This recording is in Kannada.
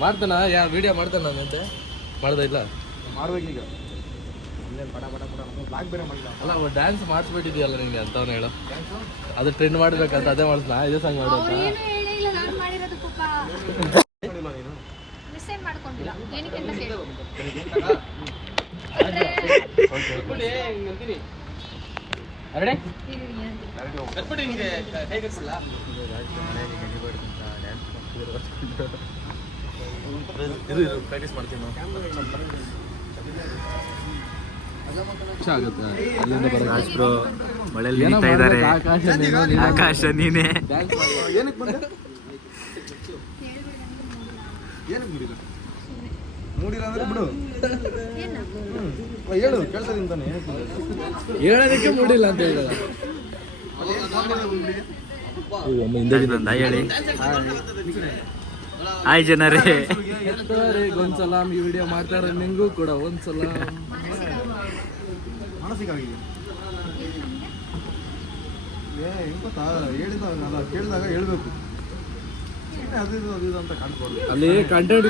ಮಾಡ್ತಾನ ವಿಡಿಯೋ ಮಾಡ್ತಾನ ನಂತೆ ಮಾಡ್ದ ಇಲ್ಲ ಮಾಡ್ಬೇಕೀಗ ಪಟ ಪಟ ಪಟ ಬ್ಲಾಗ್ ಬೇರೆ ಮಾಡಿಲ್ಲ ಅಲ್ಲ ಡ್ಯಾನ್ಸ್ ಮಾಡಿಸ್ಬಿಟ್ಟಿದೆಯಲ್ಲ ನಿಂಗೆ ಅಂತವನ್ನ ಹೇಳು ಅದು ಟ್ರೆಂಡ್ ಮಾಡ್ಬೇಕಂತ ಅದೇ ಮಾಡಿಸ್ನಾ ಇದೇ ಸಾಂಗ್ ಮಾಡೋದು ಪ್ರಾಕ್ಟೀಸ್ ಮಾಡ್ತೀವಿ ನಾವು ಮಳೆಯಲ್ಲಿ ನಿಂತಾ ಇದ್ದಾರೆ ಆಕಾಶ ನೀನೆ ಏನಕ್ಕೆ ಬಂದ ಏನಕ್ಕೆ ಮೂಡಿಲ್ಲ ಮೂಡಿಲ್ಲ ಅಂದ್ರೆ ಬಿಡು ಹೇಳು ಕೇಳ್ತದೆ ತಾನೆ ಹೇಳೋದಕ್ಕೆ ಮೂಡಿಲ್ಲ ಅಂತ ಹೇಳಿದ ಹೇಳಿ ಹಾಯ್ ಜನರೇ ಒಂದ್ಸಲ ಈ ವಿಡಿಯೋ ಮಾಡ್ತಾರೆ ನಿಂಗೂ ಕೂಡ ಒಂದ್ಸಲ ಮಾನಸಿಕ ಆಗಿದೆ ಹೆಂಗ್ ಗೊತ್ತಾ ಹೇಳಿದಾಗ ಕೇಳಿದಾಗ ಹೇಳ್ಬೇಕು ಅದು ಇದು ಅಂತ ಕಾಣ್ಬೋದು ಅಲ್ಲಿ ಕಂಟೆಂಟ್